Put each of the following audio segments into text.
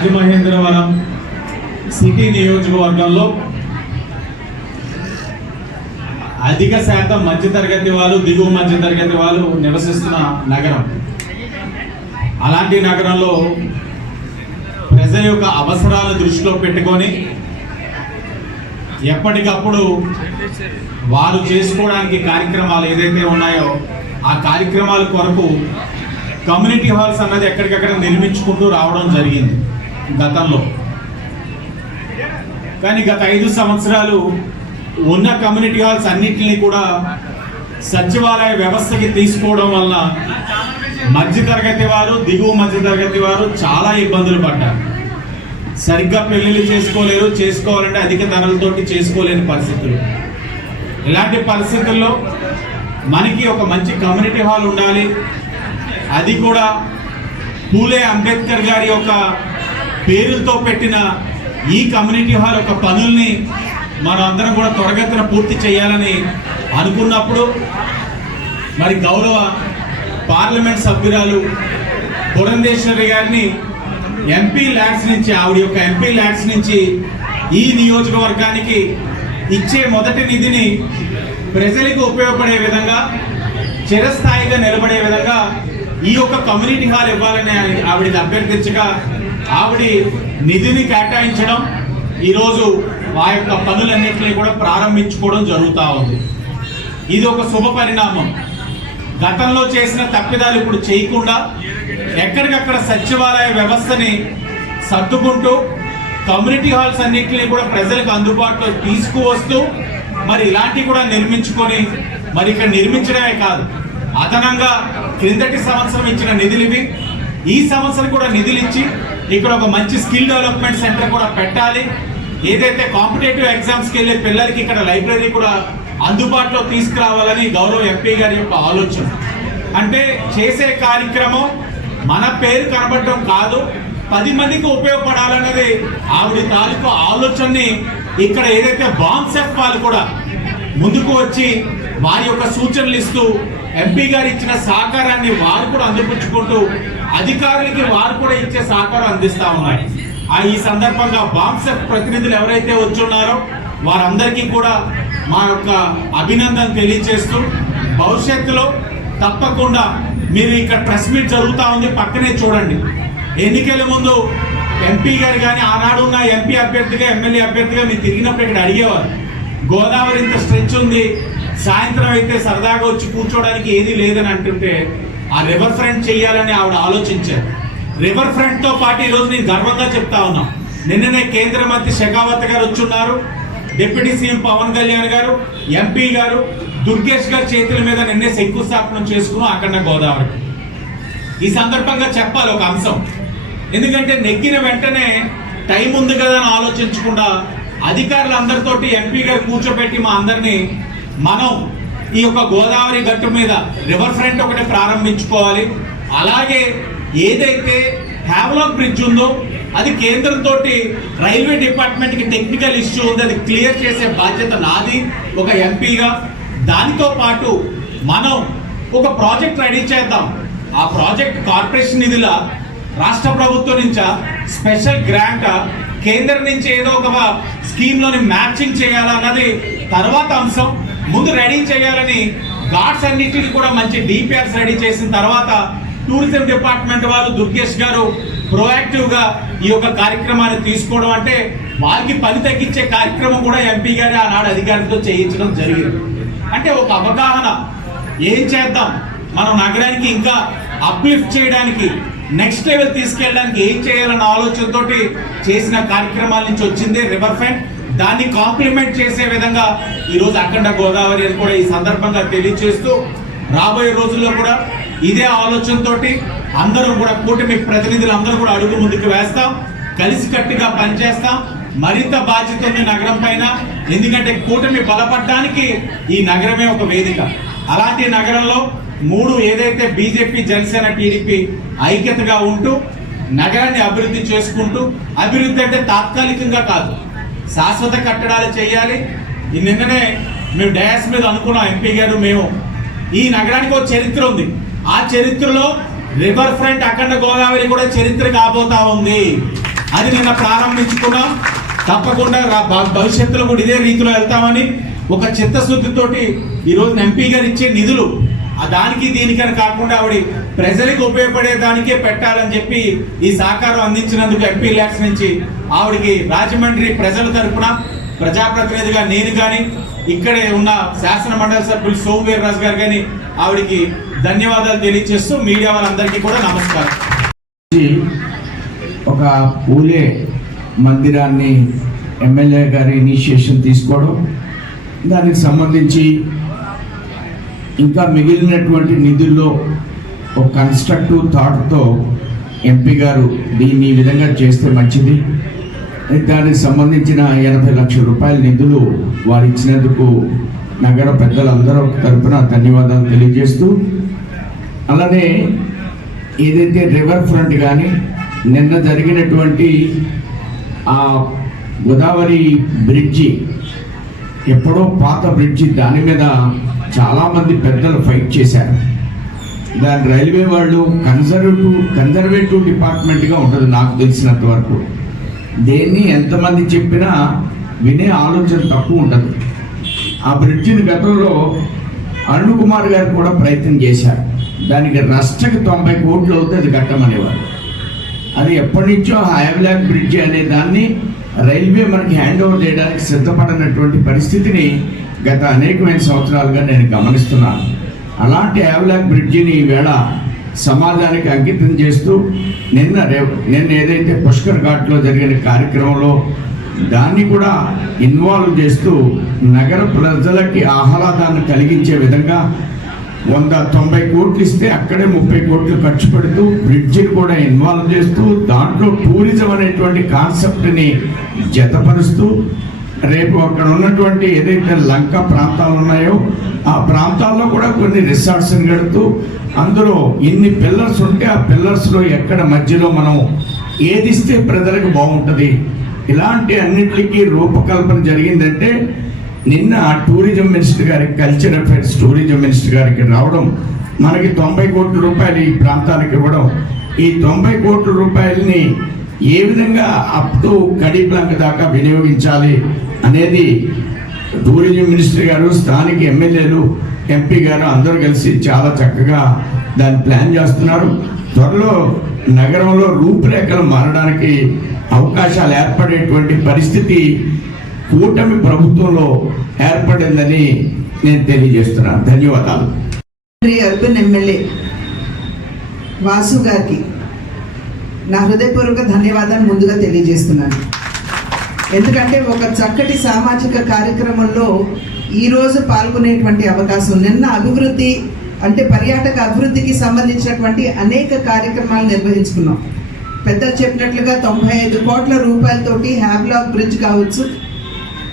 Rajamahendravaram city నియోజకవర్గంలో అధిక శాతం మధ్యతరగతి వాళ్ళు దిగువ మధ్యతరగతి వాళ్ళు నివసిస్తున్న నగరం. అలాంటి నగరంలో ప్రజల యొక్క అవసరాలు దృష్టిలో పెట్టుకొని ఎప్పటికప్పుడు వారు చేసుకోవడానికి కార్యక్రమాలు ఏదైతే ఉన్నాయో ఆ కార్యక్రమాల కొరకు కమ్యూనిటీ హాల్స్ అన్నది ఎక్కడికక్కడ నిర్మించుకుంటూ రావడం జరిగింది. గతంలో. కానీ గత ఐదు సంవత్సరాలు ఉన్న కమ్యూనిటీ హాల్స్ అన్నింటినీ కూడా సచివాలయ వ్యవస్థకి తీసుకోవడం వల్ల మధ్యతరగతి వారు దిగువ మధ్యతరగతి వారు చాలా ఇబ్బందులు పడ్డారు. సరిగ్గా పెళ్ళిళ్ళు చేసుకోలేరు చేసుకోవాలంటే అధిక ధరలతోటి చేసుకోలేని పరిస్థితులు. ఇలాంటి పరిస్థితుల్లో మనకి ఒక మంచి కమ్యూనిటీ హాల్ ఉండాలి. అది కూడా పూలే అంబేద్కర్ గారి యొక్క పేరుతో పెట్టిన ఈ కమ్యూనిటీ హాల్ యొక్క పనుల్ని మనందరం అందరం కూడా త్వరగతిన పూర్తి చేయాలని అనుకున్నప్పుడు మరి గౌరవ పార్లమెంట్ సభ్యురాలు పురంధేశ్వరి గారిని ఎంపీ ల్యాడ్స్ నుంచి ఆవిడ యొక్క ఎంపీ ల్యాడ్స్ నుంచి ఈ నియోజకవర్గానికి ఇచ్చే మొదటి నిధిని ప్రజలకు ఉపయోగపడే విధంగా చిరస్థాయిగా నిలబడే విధంగా ఈ యొక్క కమ్యూనిటీ హాల్ ఇవ్వాలని ఆవిడకి అభ్యర్థించగా ఆవిడ నిధిని కేటాయించడం ఈరోజు ఆ యొక్క పనులన్నింటినీ కూడా ప్రారంభించుకోవడం జరుగుతూ ఉంది. ఇది ఒక శుభ పరిణామం. గతంలో చేసిన తప్పిదాలు ఇప్పుడు చేయకుండా ఎక్కడికక్కడ సచివాలయ వ్యవస్థని సర్దుకుంటూ కమ్యూనిటీ హాల్స్ అన్నింటినీ కూడా ప్రజలకు అందుబాటులో తీసుకువస్తూ మరి ఇలాంటివి కూడా నిర్మించుకొని మరి ఇక్కడ నిర్మించడమే కాదు అదనంగా క్రిందటి సంవత్సరం ఇచ్చిన నిధులు ఇవి. ఈ సంవత్సరం కూడా నిధులు ఇచ్చి ఇక్కడ ఒక మంచి స్కిల్ డెవలప్మెంట్ సెంటర్ కూడా పెట్టాలి. ఏదైతే కాంపిటేటివ్ ఎగ్జామ్స్కి వెళ్ళే పిల్లలకి ఇక్కడ లైబ్రరీ కూడా అందుబాటులో తీసుకురావాలని గౌరవ ఎంపీ గారి యొక్క ఆలోచన. అంటే చేసే కార్యక్రమం మన పేరు కనబడటం కాదు పది మందికి ఉపయోగపడాలన్నది ఆవిడ తాలూకు ఆలోచనని ఇక్కడ ఏదైతే బాంబ్సెఫ్ వాళ్ళు కూడా ముందుకు వచ్చి వారి యొక్క సూచనలు ఇస్తూ ఎంపీ గారు ఇచ్చిన సహకారాన్ని వారు కూడా అందిపుచ్చుకుంటూ అధికారులకి వారు కూడా ఇచ్చే సహకారం అందిస్తా ఉన్నారు ఆ ఈ సందర్భంగా బాంబ్సెఫ్ ప్రతినిధులు ఎవరైతే వచ్చున్నారో వారందరికీ కూడా మా యొక్క అభినందన తెలియజేస్తూ భవిష్యత్తులో తప్పకుండా మీరు ఇక్కడ ప్రెస్ మీట్ జరుగుతూ ఉంది పక్కనే చూడండి. ఎన్నికల ముందు ఎంపీ గారు కానీ ఆనాడు ఉన్న ఎంపీ అభ్యర్థిగా ఎమ్మెల్యే అభ్యర్థిగా మీరు తిరిగినప్పుడు ఇక్కడ అడిగేవారు. గోదావరి ఇంత స్ట్రెచ్ ఉంది సాయంత్రం అయితే సరదాగా వచ్చి కూర్చోవడానికి ఏది లేదని అంటుంటే ఆ రివర్ ఫ్రంట్ చేయాలని ఆవిడ ఆలోచించారు. రివర్ ఫ్రంట్తో పాటు ఈరోజు నేను గర్వంగా చెప్తా ఉన్నాం. నిన్ననే కేంద్ర మంత్రి షెకావత్ గారు వచ్చున్నారు. డిప్యూటీ సీఎం పవన్ కళ్యాణ్ గారు ఎంపీ గారు దుర్గేష్ గారి చేతుల మీద నిన్నే శంకుస్థాపనం చేసుకున్నాం అక్కడ గోదావరికి ఈ సందర్భంగా చెప్పాలి ఒక అంశం. ఎందుకంటే నెగ్గిన వెంటనే టైం ఉంది కదా అని ఆలోచించకుండా అధికారులందరితోటి ఎంపీ గారు కూర్చోబెట్టి మా అందరినీ మనం ఈ యొక్క గోదావరి గట్టు మీద రివర్ ఫ్రంట్ ఒకటి ప్రారంభించుకోవాలి. అలాగే ఏదైతే హ్యావ్లాక్ బ్రిడ్జ్ ఉందో అది కేంద్రంతో రైల్వే డిపార్ట్మెంట్కి టెక్నికల్ ఇష్యూ ఉంది అది క్లియర్ చేసే బాధ్యత నాది ఒక ఎంపీగా దానితో పాటు మనం ఒక ప్రాజెక్ట్ రెడీ చేద్దాం. ఆ ప్రాజెక్ట్ కార్పొరేషన్ నిధుల రాష్ట్ర ప్రభుత్వం నుంచా స్పెషల్ గ్రాంట్ కేంద్రం నుంచి ఏదో ఒక స్కీమ్లోని మ్యాచింగ్ చేయాలన్నది తర్వాత అంశం. ముందు రెడీ చేయాలని గాడ్స్ అన్నిటిని కూడా మంచి డిపిఆర్స్ రెడీ చేసిన తర్వాత టూరిజం డిపార్ట్మెంట్ వాళ్ళు దుర్గేష్ గారు ప్రొయాక్టివ్గా ఈ యొక్క కార్యక్రమాన్ని తీసుకోవడం అంటే వారికి పని తగ్గించే కార్యక్రమం కూడా ఎంపీ గారి ఆనాడు అధికారులతో చేయించడం జరిగింది. అంటే ఒక అవగాహన ఏం చేద్దాం? మనం నగరానికి ఇంకా అప్లిఫ్ట్ చేయడానికి నెక్స్ట్ లెవెల్ తీసుకెళ్ళడానికి ఏం చేయాలన్న ఆలోచనతోటి చేసిన కార్యక్రమాల నుంచి వచ్చిందే రివర్ ఫ్రంట్ దాన్ని కాంప్లిమెంట్ చేసే విధంగా ఈరోజు అఖండ గోదావరి అని కూడా ఈ సందర్భంగా తెలియజేస్తూ రాబోయే రోజుల్లో కూడా ఇదే ఆలోచనతోటి అందరూ కూడా కూటమి ప్రతినిధులు అందరూ కూడా అడుగు ముందుకు వేస్తాం కలిసికట్టుగా పనిచేస్తాం. మరింత బాధ్యత ఉంది నగరం పైన. ఎందుకంటే కూటమి బలపడడానికి ఈ నగరమే ఒక వేదిక. అలాంటి నగరంలో మూడు ఏదైతే బీజేపీ జనసేన టీడీపీ ఐక్యతగా ఉంటూ నగరాన్ని అభివృద్ధి చేసుకుంటూ అభివృద్ధి అంటే తాత్కాలికంగా కాదు శాశ్వత కట్టడాలు చేయాలి. ఈ నిన్ననే మేము డయాస్ మీద అనుకున్నాం ఎంపీ గారు మేము ఈ నగరానికి ఒక చరిత్ర ఉంది. ఆ చరిత్రలో రివర్ ఫ్రంట్ అఖండ గోదావరి కూడా చరిత్ర కాబోతా ఉంది. అది నిన్న ప్రారంభించుకున్నాం. తప్పకుండా భవిష్యత్తులో కూడా ఇదే రీతిలో వెళ్తామని ఒక చిత్తశుద్ధితోటి ఈరోజు ఎంపీ గారు ఇచ్చే నిధులు ఆ దానికి దీనికని కాకుండా ఆవిడ ప్రజలకు ఉపయోగపడే దానికే పెట్టాలని చెప్పి ఈ సహకారం అందించినందుకు ఎంపీ ల్యాక్స్ నుంచి ఆవిడకి రాజమండ్రి ప్రజల తరఫున ప్రజాప్రతినిధిగా నేను కానీ ఇక్కడే ఉన్న శాసన మండలి సభ్యులు సోము వీర్రాజు గారు కానీ ఆవిడకి ధన్యవాదాలు తెలియజేస్తూ మీడియా వాళ్ళందరికీ కూడా నమస్కారం. ఒక పూలే మందిరాన్ని ఎమ్మెల్యే గారి ఇనిషియేషన్ తీసుకోవడం దానికి సంబంధించి ఇంకా మిగిలినటువంటి నిధుల్లో ఒక కన్స్ట్రక్టివ్ థాట్తో ఎంపీ గారు దీన్ని ఈ విధంగా చేస్తే మంచిది. దానికి సంబంధించిన ఎనభై లక్షల రూపాయల నిధులు వారు ఇచ్చినందుకు నగర పెద్దలందరూ తరపున ధన్యవాదాలు తెలియజేస్తూ అలానే ఏదైతే రివర్ ఫ్రంట్ కానీ నిన్న జరిగినటువంటి ఆ గోదావరి బ్రిడ్జి ఎప్పుడో పాత బ్రిడ్జి దాని మీద చాలామంది పెద్దలు ఫైట్ చేశారు. దాని రైల్వే వాళ్ళు కన్జర్వేటివ్ కన్జర్వేటివ్ డిపార్ట్మెంట్గా ఉంటుంది నాకు తెలిసినంత వరకు. దేన్ని ఎంతమంది చెప్పినా వినే ఆలోచన తక్కువ ఉంటుంది ఆ బ్రిడ్జిని గతంలో అరుణ్ కుమార్ గారు కూడా ప్రయత్నం చేశారు. దానికి రష్టకి తొంభై కోట్లు అవుతుంది కట్టమనేవారు. అది ఎప్పటి నుంచో హైవ్లాక్ బ్రిడ్జి అనే దాన్ని రైల్వే మనకి హ్యాండ్ ఓవర్ చేయడానికి సిద్ధపడినటువంటి పరిస్థితిని గత అనేకమైన సంవత్సరాలుగా నేను గమనిస్తున్నాను. అలాంటి యావలాక్ బ్రిడ్జిని ఈవేళ సమాజానికి అంకితం చేస్తూ నిన్న రే నిన్న ఏదైతే పుష్కర్ ఘాట్లో జరిగిన కార్యక్రమంలో దాన్ని కూడా ఇన్వాల్వ్ చేస్తూ నగర ప్రజలకి ఆహ్లాదాన్ని కలిగించే విధంగా వంద తొంభై కోట్లు ఇస్తే అక్కడే ముప్పై కోట్లు ఖర్చు పెడుతూ బ్రిడ్జిని కూడా ఇన్వాల్వ్ చేస్తూ దాంట్లో టూరిజం అనేటువంటి కాన్సెప్ట్ని జతపరుస్తూ రేపు అక్కడ ఉన్నటువంటి ఏదైతే లంక ప్రాంతాలు ఉన్నాయో ఆ ప్రాంతాల్లో కూడా కొన్ని రిసార్ట్స్ని కడుతూ అందులో ఇన్ని పిల్లర్స్ ఉంటే ఆ పిల్లర్స్లో ఎక్కడ మధ్యలో మనం ఏది ఇస్తే ప్రజలకు బాగుంటుంది. ఇలాంటి అన్నింటికి రూపకల్పన జరిగిందంటే నిన్న టూరిజం మినిస్టర్ గారికి కల్చర్ అఫైర్స్ టూరిజం మినిస్టర్ గారికి రావడం మనకి తొంభై కోట్ల రూపాయలు ఈ ప్రాంతానికి ఇవ్వడం ఈ తొంభై కోట్ల రూపాయలని ఏ విధంగా అప్ టు కడిప్లంక దాకా వినియోగించాలి అనేది టూరిజం మినిస్టర్ గారు స్థానిక ఎమ్మెల్యేలు ఎంపీ గారు అందరూ కలిసి చాలా చక్కగా దాన్ని ప్లాన్ చేస్తున్నారు. త్వరలో నగరంలో రూపురేఖలు మారడానికి అవకాశాలు ఏర్పడేటువంటి పరిస్థితి కూటమి ప్రభుత్వంలో ఏర్పడిందని నేను తెలియజేస్తున్నాను. ధన్యవాదాలు. అర్బన్ ఎమ్మెల్యే వాసు గారికి నా హృదయపూర్వక ధన్యవాదాలు ముందుగా తెలియజేస్తున్నాను. ఎందుకంటే ఒక చక్కటి సామాజిక కార్యక్రమంలో ఈరోజు పాల్గొనేటువంటి అవకాశం. నిన్న అభివృద్ధి అంటే పర్యాటక అభివృద్ధికి సంబంధించినటువంటి అనేక కార్యక్రమాలు నిర్వహించుకున్నాం. పెద్దలు చెప్పినట్లుగా తొంభై ఐదు కోట్ల రూపాయలతోటి హ్యాబ్లాక్ బ్రిడ్జ్ కావచ్చు.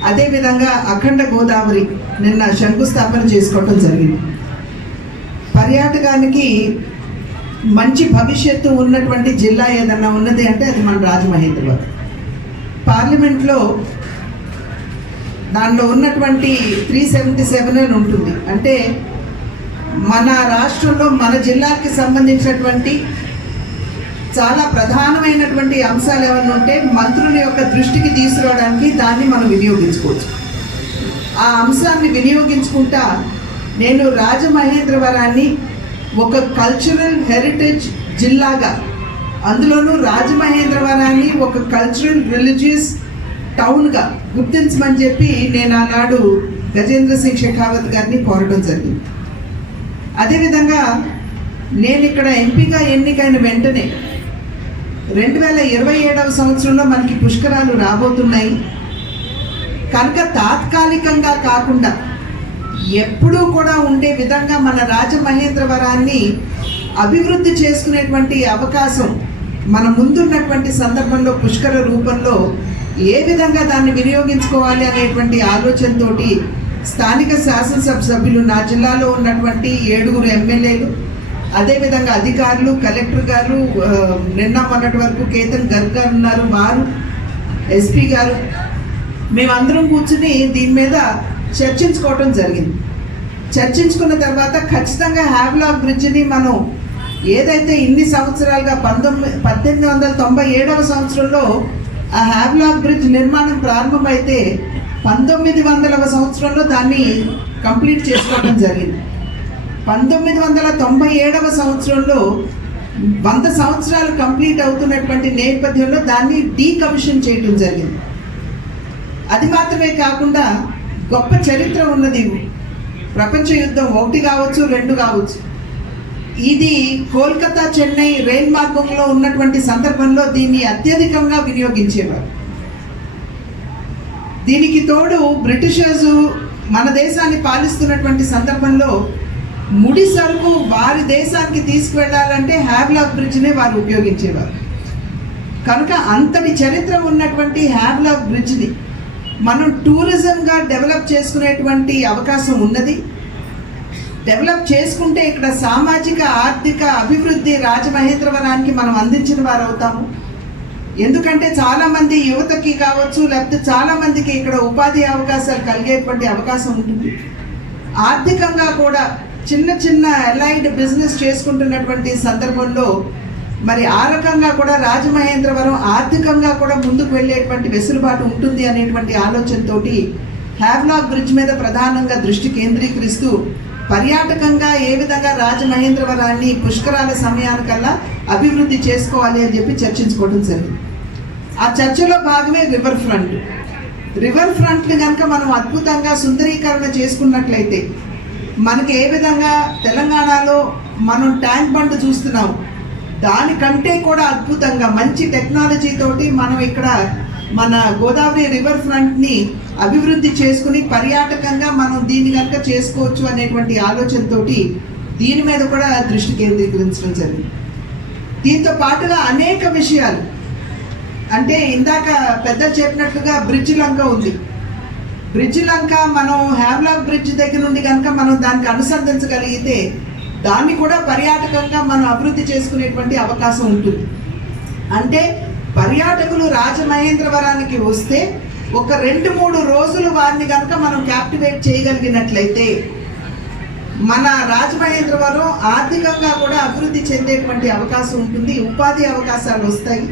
అదేవిధంగా అఖండ గోదావరి నిన్న శంకుస్థాపన చేసుకోవటం జరిగింది. పర్యాటకానికి మంచి భవిష్యత్తు ఉన్నటువంటి జిల్లా ఏదన్నా ఉన్నది అంటే అది మన రాజమహేంద్రవరం పార్లమెంట్లో దానిలో ఉన్నటువంటి త్రీ సెవెంటీ సెవెన్ అని ఉంటుంది. అంటే మన రాష్ట్రంలో మన జిల్లాకి సంబంధించినటువంటి చాలా ప్రధానమైనటువంటి అంశాలు ఏమైనా ఉంటే మంత్రుల యొక్క దృష్టికి తీసుకురావడానికి దాన్ని మనం వినియోగించుకోవచ్చు. ఆ అంశాన్ని వినియోగించుకుంటా నేను రాజమహేంద్రవరాన్ని ఒక కల్చరల్ హెరిటేజ్ జిల్లాగా అందులోనూ రాజమహేంద్రవరాన్ని ఒక కల్చరల్ రిలీజియస్ టౌన్గా గుర్తించమని చెప్పి నేను ఆనాడు గజేంద్ర సింగ్ షెకావత్ గారిని కోరడం జరిగింది. అదేవిధంగా నేను ఇక్కడ ఎంపీగా ఎన్నికైన వెంటనే రెండు వేల ఇరవై ఏడవ సంవత్సరంలో మనకి పుష్కరాలు రాబోతున్నాయి. కనుక తాత్కాలికంగా కాకుండా ఎప్పుడూ కూడా ఉండే విధంగా మన రాజమహేంద్రవరాన్ని అభివృద్ధి చేసుకునేటువంటి అవకాశం మన ముందున్నటువంటి సందర్భంలో పుష్కర రూపంలో ఏ విధంగా దాన్ని వినియోగించుకోవాలి అనేటువంటి ఆలోచనతోటి స్థానిక శాసనసభ సభ్యులు నా జిల్లాలో ఉన్నటువంటి ఏడుగురు ఎమ్మెల్యేలు అదేవిధంగా అధికారులు కలెక్టర్ గారు నిన్న మొన్నటి వరకు కేతన్ గర్గ్ గారు ఉన్నారు వారు ఎస్పీ గారు. మేమందరం కూర్చుని దీని మీద చర్చించుకోవటం జరిగింది. చర్చించుకున్న తర్వాత ఖచ్చితంగా హ్యావ్లాక్ బ్రిడ్జ్ని మనం ఏదైతే ఇన్ని సంవత్సరాలుగా పంతొమ్మిది పద్దెనిమిది వందల తొంభై ఏడవ సంవత్సరంలో ఆ హ్యావ్లాక్ బ్రిడ్జ్ నిర్మాణం ప్రారంభమైతే పంతొమ్మిది వందలవ సంవత్సరంలో దాన్ని కంప్లీట్ చేసుకోవడం జరిగింది. పంతొమ్మిది వందల తొంభై ఏడవ సంవత్సరంలో వంద సంవత్సరాలు కంప్లీట్ అవుతున్నటువంటి నేపథ్యంలో దాన్ని డీకమిషన్ చేయడం జరిగింది. అది మాత్రమే కాకుండా గొప్ప చరిత్ర ఉన్నది. ప్రపంచ యుద్ధం ఒకటి కావచ్చు రెండు కావచ్చు. ఇది కోల్కతా చెన్నై రైల్ మార్గంలో ఉన్నటువంటి సందర్భంలో దీన్ని అత్యధికంగా వినియోగించేవారు. దీనికి తోడు బ్రిటిషర్స్ మన దేశాన్ని పాలిస్తున్నటువంటి సందర్భంలో ముడి సరుకు వారి దేశానికి తీసుకువెళ్ళాలంటే హ్యావ్లాక్ బ్రిడ్జ్నే వారు ఉపయోగించేవారు. కనుక అంతటి చరిత్ర ఉన్నటువంటి హ్యావ్లాక్ బ్రిడ్జ్ని మనం టూరిజంగా డెవలప్ చేసుకునేటువంటి అవకాశం ఉన్నది. డెవలప్ చేసుకుంటే ఇక్కడ సామాజిక ఆర్థిక అభివృద్ధి రాజమహేంద్రవరానికి మనం అందించిన వారు అవుతాము. ఎందుకంటే చాలామంది యువతకి కావచ్చు లేకపోతే చాలామందికి ఇక్కడ ఉపాధి అవకాశాలు కలిగేటువంటి అవకాశం ఉంటుంది. ఆర్థికంగా కూడా చిన్న చిన్న అలైడ్ బిజినెస్ చేసుకుంటున్నటువంటి సందర్భంలో మరి ఆ రకంగా కూడా రాజమహేంద్రవరం ఆర్థికంగా కూడా ముందుకు వెళ్ళేటువంటి వెసులుబాటు ఉంటుంది అనేటువంటి ఆలోచనతోటి హ్యావ్లాక్ బ్రిడ్జ్ మీద ప్రధానంగా దృష్టి కేంద్రీకరిస్తూ పర్యాటకంగా ఏ విధంగా రాజమహేంద్రవరాన్ని పుష్కరాల సమయానికల్లా అభివృద్ధి చేసుకోవాలి అని చెప్పి చర్చించుకోవడం జరిగింది. ఆ చర్చలో భాగమే రివర్ ఫ్రంట్. రివర్ ఫ్రంట్ని కనుక మనం అద్భుతంగా సుందరీకరణ చేసుకున్నట్లయితే మనకి ఏ విధంగా తెలంగాణలో మనం ట్యాంక్ బండ్ చూస్తున్నాం దానికంటే కూడా అద్భుతంగా మంచి టెక్నాలజీతోటి మనం ఇక్కడ మన గోదావరి రివర్ ఫ్రంట్ని అభివృద్ధి చేసుకుని పర్యాటకంగా మనం దీన్ని కనుక చేసుకోవచ్చు అనేటువంటి ఆలోచనతోటి దీని మీద కూడా దృష్టి కేంద్రీకరించడం జరిగింది. దీంతో పాటుగా అనేక విషయాలు. అంటే ఇందాక పెద్ద చెప్పినట్లుగా బ్రిడ్జ్ లంక ఉంది. బ్రిడ్జ్ లంక మనం హ్యావ్లాక్ బ్రిడ్జ్ దగ్గర నుండి కనుక మనం దానికి అనుసంధించగలిగితే దాన్ని కూడా పర్యాటకంగా మనం అభివృద్ధి చేసుకునేటువంటి అవకాశం ఉంటుంది. అంటే పర్యాటకులు రాజమహేంద్రవరానికి వస్తే ఒక రెండు మూడు రోజులు వారిని కనుక మనం క్యాప్టివేట్ చేయగలిగినట్లయితే మన రాజమహేంద్రవరం ఆర్థికంగా కూడా అభివృద్ధి చెందేటువంటి అవకాశం ఉంటుంది ఉపాధి అవకాశాలు వస్తాయి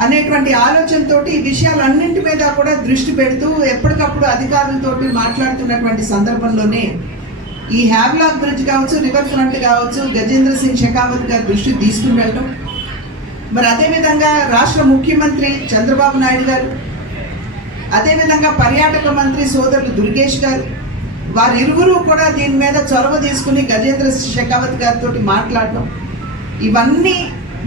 అనేటువంటి ఆలోచనతోటి ఈ విషయాలన్నింటి మీద కూడా దృష్టి పెడుతూ ఎప్పటికప్పుడు అధికారులతోటి మాట్లాడుతున్నటువంటి సందర్భంలోనే ఈ హ్యావ్లాక్ బ్రిడ్జ్ కావచ్చు రివర్ ఫ్రంట్ కావచ్చు గజేంద్ర సింగ్ షెకావత్ గారి దృష్టి తీసుకుని వెళ్ళడం మరి అదేవిధంగా రాష్ట్ర ముఖ్యమంత్రి చంద్రబాబు నాయుడు గారు అదేవిధంగా పర్యాటక మంత్రి సోదరులు దుర్గేష్ గారు వారిరువురు కూడా దీని మీద చొరవ తీసుకుని గజేంద్ర షెకావత్ గారితో మాట్లాడటం ఇవన్నీ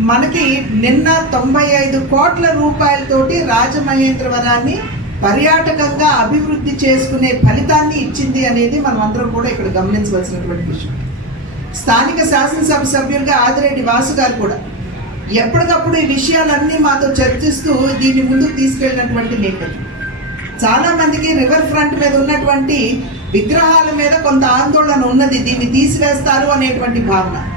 మనకి నిన్న తొంభై ఐదు కోట్ల రూపాయలతోటి రాజమహేంద్రవరాన్ని పర్యాటకంగా అభివృద్ధి చేసుకునే ఫలితాన్ని ఇచ్చింది అనేది మనం అందరం కూడా ఇక్కడ గమనించవలసినటువంటి విషయం. స్థానిక శాసనసభ సభ్యులుగా ఆదిరెడ్డి వాసు గారు కూడా ఎప్పటికప్పుడు ఈ విషయాలన్నీ మాతో చర్చిస్తూ దీన్ని ముందుకు తీసుకెళ్ళినటువంటి నేపథ్యం చాలా మందికి రివర్ ఫ్రంట్ మీద ఉన్నటువంటి విగ్రహాల మీద కొంత ఆందోళన ఉన్నది. దీన్ని తీసివేస్తారు అనేటువంటి భావన.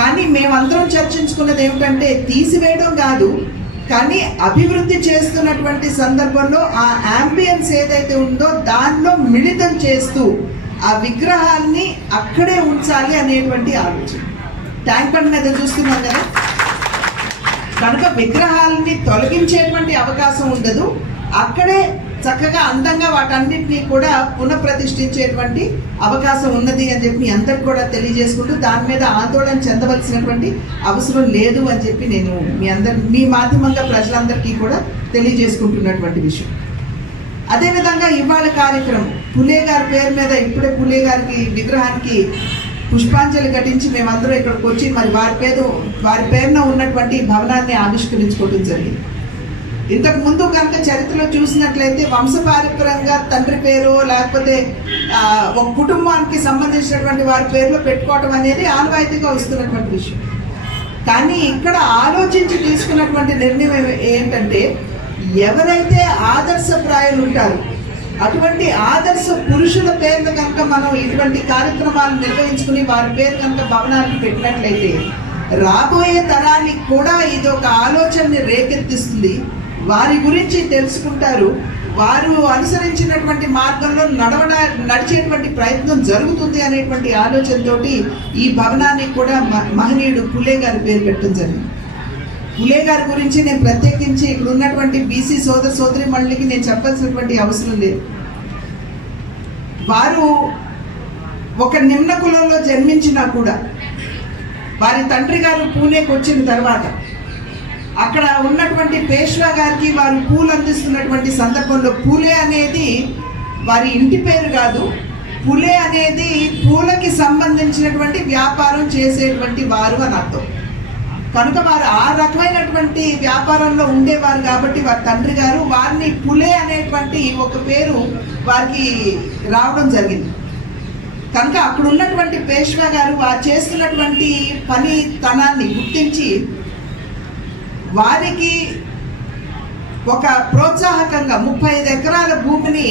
కానీ మేమందరం చర్చించుకున్నది ఏమిటంటే తీసివేయడం కాదు కానీ అభివృద్ధి చేస్తున్నటువంటి సందర్భంలో ఆ యాంబియన్స్ ఏదైతే ఉందో దానిలో మిళితం చేస్తూ ఆ విగ్రహాల్ని అక్కడే ఉంచాలి అనేటువంటి ఆలోచన. ట్యాంక్ బండ్ మీద చూస్తున్నాం కదా? కనుక విగ్రహాలని తొలగించేటువంటి అవకాశం ఉండదు. అక్కడే చక్కగా అందంగా వాటన్నిటినీ కూడా పునఃప్రతిష్ఠించేటువంటి అవకాశం ఉన్నది అని చెప్పి మీ అందరికి కూడా తెలియజేసుకుంటూ దాని మీద ఆందోళన చెందవలసినటువంటి అవసరం లేదు అని చెప్పి నేను మీ అందరి మీ మాధ్యమంగా ప్రజలందరికీ కూడా తెలియజేసుకుంటున్నటువంటి విషయం. అదేవిధంగా ఇవాళ కార్యక్రమం పులే గారి పేరు మీద ఇప్పుడే పులే గారికి విగ్రహానికి పుష్పాంజలి ఘటించి మేమందరం ఇక్కడికి వచ్చి మరి వారి పేరు వారి పేరున ఉన్నటువంటి భవనాన్ని ఆవిష్కరించుకోవడం జరిగింది. ఇంతకు ముందు కనుక చరిత్రలో చూసినట్లయితే వంశపారంపర్యంగా తండ్రి పేరు లేకపోతే ఒక కుటుంబానికి సంబంధించినటువంటి వారి పేర్లు పెట్టుకోవటం అనేది ఆనవాయితీగా వస్తున్నటువంటి విషయం. కానీ ఇక్కడ ఆలోచించి తీసుకున్నటువంటి నిర్ణయం ఏంటంటే ఎవరైతే ఆదర్శప్రాయులు ఉంటారో అటువంటి ఆదర్శ పురుషుల పేర్లు కనుక మనం ఇటువంటి కార్యక్రమాలు నిర్వహించుకుని వారి పేరు కనుక భవనాలను పెట్టినట్లయితే రాబోయే తరానికి కూడా ఇది ఒక ఆలోచనని రేకెత్తిస్తుంది. వారి గురించి తెలుసుకుంటారు. వారు అనుసరించినటువంటి మార్గంలో నడవడా నడిచేటువంటి ప్రయత్నం జరుగుతుంది అనేటువంటి ఆలోచనతోటి ఈ భవనాన్ని కూడా మ- మహనీయుడు పులే గారి పేరు పెట్టడం జరిగింది. పులే గారి గురించి నేను ప్రత్యేకించి ఇక్కడ ఉన్నటువంటి బీసీ సోదర సోదరి మళ్ళీకి నేను చెప్పాల్సినటువంటి అవసరం లేదు. వారు ఒక నిమ్న కులంలో జన్మించినా కూడా వారి తండ్రి గారు పూణేకి వచ్చిన తర్వాత అక్కడ ఉన్నటువంటి పేష్వా గారికి వారు పూలు అందిస్తున్నటువంటి సందర్భంలో పూలే అనేది వారి ఇంటి పేరు కాదు. పులే అనేది పూలకి సంబంధించినటువంటి వ్యాపారం చేసేటువంటి వారు అని అర్థం. కనుక వారు ఆ రకమైనటువంటి వ్యాపారంలో ఉండేవారు కాబట్టి వారి తండ్రి గారు వారిని పులే అనేటువంటి ఒక పేరు వారికి రావడం జరిగింది. కనుక అక్కడ ఉన్నటువంటి పేష్వా గారు వారు చేస్తున్నటువంటి పనితనాన్ని గుర్తించి వారికి ఒక ప్రోత్సాహకంగా ముప్పై ఐదు ఎకరాల భూమిని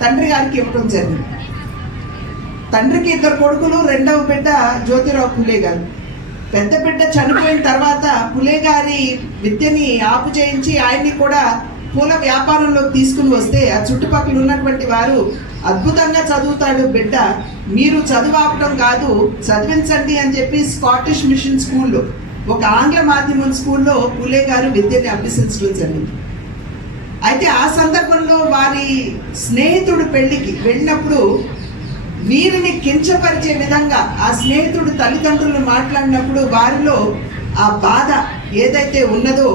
తండ్రి గారికి ఇవ్వడం జరిగింది. తండ్రికి ఇద్దరు కొడుకులు రెండవ బిడ్డ జ్యోతిరావు పులే గారు. పెద్ద బిడ్డ చనిపోయిన తర్వాత పులే గారి విద్యని ఆపు చేయించి ఆయన్ని కూడా పూల వ్యాపారంలో తీసుకుని వస్తే ఆ చుట్టుపక్కల ఉన్నటువంటి వారు అద్భుతంగా చదువుతాడు బిడ్డ. మీరు చదువు ఆపడం కాదు చదివించండి అని చెప్పి స్కాటిష్ మిషన్ స్కూల్లో ఒక ఆంగ్ల మాధ్యమం స్కూల్లో పూలే గారు విద్యని అభ్యసించడం జరిగింది అయితే ఆ సందర్భంలో వారి స్నేహితుడు పెళ్ళికి వెళ్ళినప్పుడు వీరిని కించపరిచే విధంగా ఆ స్నేహితుడు తల్లిదండ్రులు మాట్లాడినప్పుడు వారిలో ఆ బాధ ఏదైతే ఉన్నదో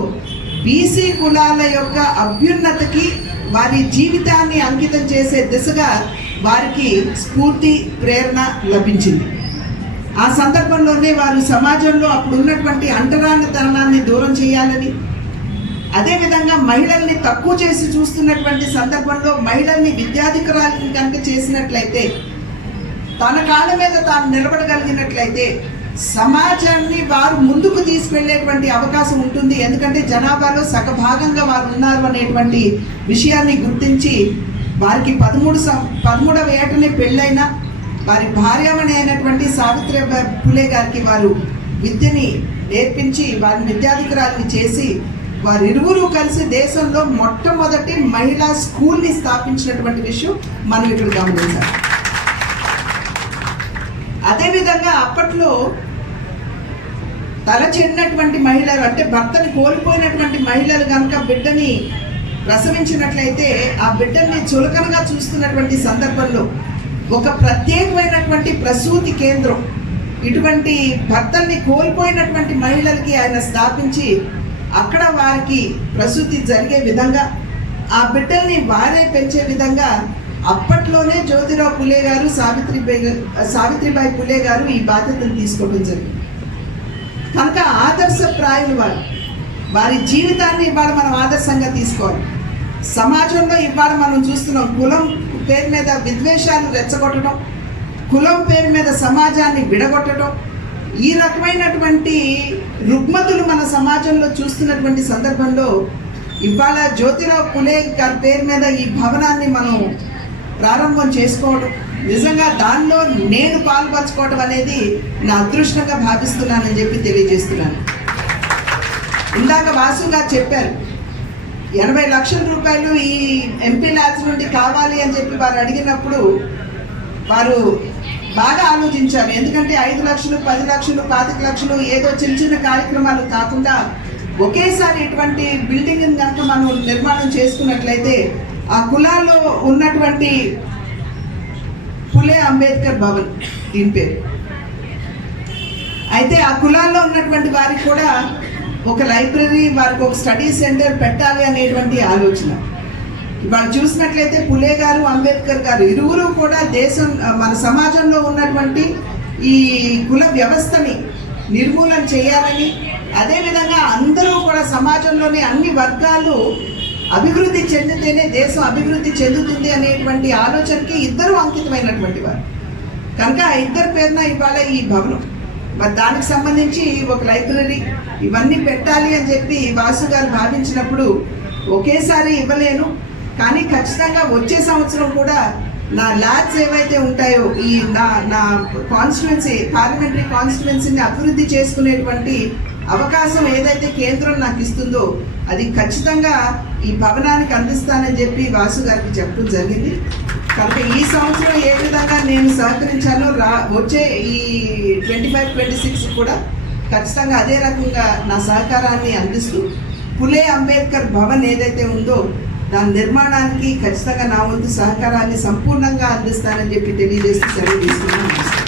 బీసీ కులాల యొక్క అభ్యున్నతికి వారి జీవితాన్ని అంకితం చేసే దిశగా వారికి స్ఫూర్తి ప్రేరణ లభించింది. ఆ సందర్భంలోనే వారు సమాజంలో అప్పుడు ఉన్నటువంటి అంటరానితనాన్ని దూరం చేయాలని అదేవిధంగా మహిళల్ని తక్కువ చేసి చూస్తున్నటువంటి సందర్భంలో మహిళల్ని విద్యాధికురాలని కనుక చేసినట్లయితే తన కాళ్ళ మీద తాను నిలబడగలిగినట్లయితే సమాజాన్ని వారు ముందుకు తీసుకెళ్ళేటువంటి అవకాశం ఉంటుంది. ఎందుకంటే జనాభాలో సగభాగంగా వారు ఉన్నారు అనేటువంటి విషయాన్ని గుర్తించి వారికి పదమూడు పదమూడవ ఏటనే పెళ్ళైన వారి భార్యమణి అయినటువంటి సావిత్రి పులే గారికి వారు విద్యని నేర్పించి వారిని విద్యాధికారాన్ని చేసి వారిరువురు కలిసి దేశంలో మొట్టమొదటి మహిళా స్కూల్ని స్థాపించినటువంటి విషయం మనం ఇక్కడ గమనించాలి. అదేవిధంగా అప్పట్లో తల చెడినటువంటి మహిళలు అంటే భర్తని కోల్పోయినటువంటి మహిళలు కనుక బిడ్డని ప్రసవించినట్లయితే ఆ బిడ్డని చులకనగా చూస్తున్నటువంటి సందర్భంలో ఒక ప్రత్యేకమైనటువంటి ప్రసూతి కేంద్రం. ఇటువంటి భర్తల్ని కోల్పోయినటువంటి మహిళలకి ఆయన స్థాపించి అక్కడ వారికి ప్రసూతి జరిగే విధంగా ఆ బిడ్డల్ని వారే పెంచే విధంగా అప్పట్లోనే జ్యోతిరావు పులే గారు సావిత్రిబాయి సావిత్రిబాయి పులే గారు ఈ బాధ్యతను తీసుకోవడం జరిగింది. కనుక ఆదర్శప్రాయులు వారు వారి జీవితాన్ని ఇవాళ మనం ఆదర్శంగా తీసుకోవాలి. సమాజంలో ఇవాళ మనం చూస్తున్నాం కులం పేరు మీద విద్వేషాలు రెచ్చగొట్టడం కులం పేరు మీద సమాజాన్ని విడగొట్టడం ఈ రకమైనటువంటి రుగ్మతులు మన సమాజంలో చూస్తున్నటువంటి సందర్భంలో ఇవాళ జ్యోతిరావు పులే గారి పేరు మీద ఈ భవనాన్ని మనం ప్రారంభం చేసుకోవడం నిజంగా దానిలో నేను పాల్పంచుకోవడం అనేది నా అదృష్టంగా భావిస్తున్నానని చెప్పి తెలియజేస్తున్నాను. ఇందాక వాసు గారు చెప్పారు ఎనభై లక్షల రూపాయలు ఈ ఎంపీ ల్యాబ్స్ నుండి కావాలి అని చెప్పి వారు అడిగినప్పుడు వారు బాగా ఆలోచించారు. ఎందుకంటే ఐదు లక్షలు పది లక్షలు పాతిక లక్షలు ఏదో చిన్న చిన్న కార్యక్రమాలు కాకుండా ఒకేసారి ఇటువంటి బిల్డింగ్ కనుక మనం నిర్మాణం చేసుకున్నట్లయితే ఆ కులాల్లో ఉన్నటువంటి పులే అంబేద్కర్ భవన్ దీని పేరు. అయితే ఆ కులాల్లో ఉన్నటువంటి వారికి కూడా ఒక లైబ్రరీ వారికి ఒక స్టడీ సెంటర్ పెట్టాలి అనేటువంటి ఆలోచన. వాళ్ళు చూసినట్లయితే పులే గారు అంబేద్కర్ గారు ఇరువురు కూడా దేశం మన సమాజంలో ఉన్నటువంటి ఈ కుల వ్యవస్థని నిర్మూలన చేయాలని అదేవిధంగా అందరూ కూడా సమాజంలోని అన్ని వర్గాలు అభివృద్ధి చెందితేనే దేశం అభివృద్ధి చెందుతుంది అనేటువంటి ఆలోచనకి ఇద్దరు అంకితమైనటువంటి వారు. కనుక ఇద్దరు పేరున ఇవాళ ఈ భవనం. మరి దానికి సంబంధించి ఒక లైబ్రరీ ఇవన్నీ పెట్టాలి అని చెప్పి వాసు గారు భావించినప్పుడు ఒకేసారి ఇవ్వలేను. కానీ ఖచ్చితంగా వచ్చే సంవత్సరం కూడా నా ల్యాబ్స్ ఏవైతే ఉంటాయో ఈ నా నా కాన్స్టిట్యున్సీ పార్లమెంటరీ కాన్స్టిట్యున్సీని అభివృద్ధి చేసుకునేటువంటి అవకాశం ఏదైతే కేంద్రం నాకు ఇస్తుందో అది ఖచ్చితంగా ఈ భవనానికి అందిస్తానని చెప్పి వాసు గారికి చెప్పడం జరిగింది. కనుక ఈ సంవత్సరం ఏ విధంగా నేను సహకరించానో రా వచ్చే ఈ ట్వంటీ ఫైవ్ ట్వంటీ సిక్స్ కూడా ఖచ్చితంగా అదే రకంగా నా సహకారాన్ని అందిస్తూ పులే అంబేద్కర్ భవన్ ఏదైతే ఉందో దాని నిర్మాణానికి ఖచ్చితంగా నా వంతు సహకారాన్ని సంపూర్ణంగా అందిస్తానని చెప్పి తెలియజేస్తూ సెలవు తీసుకున్నాను.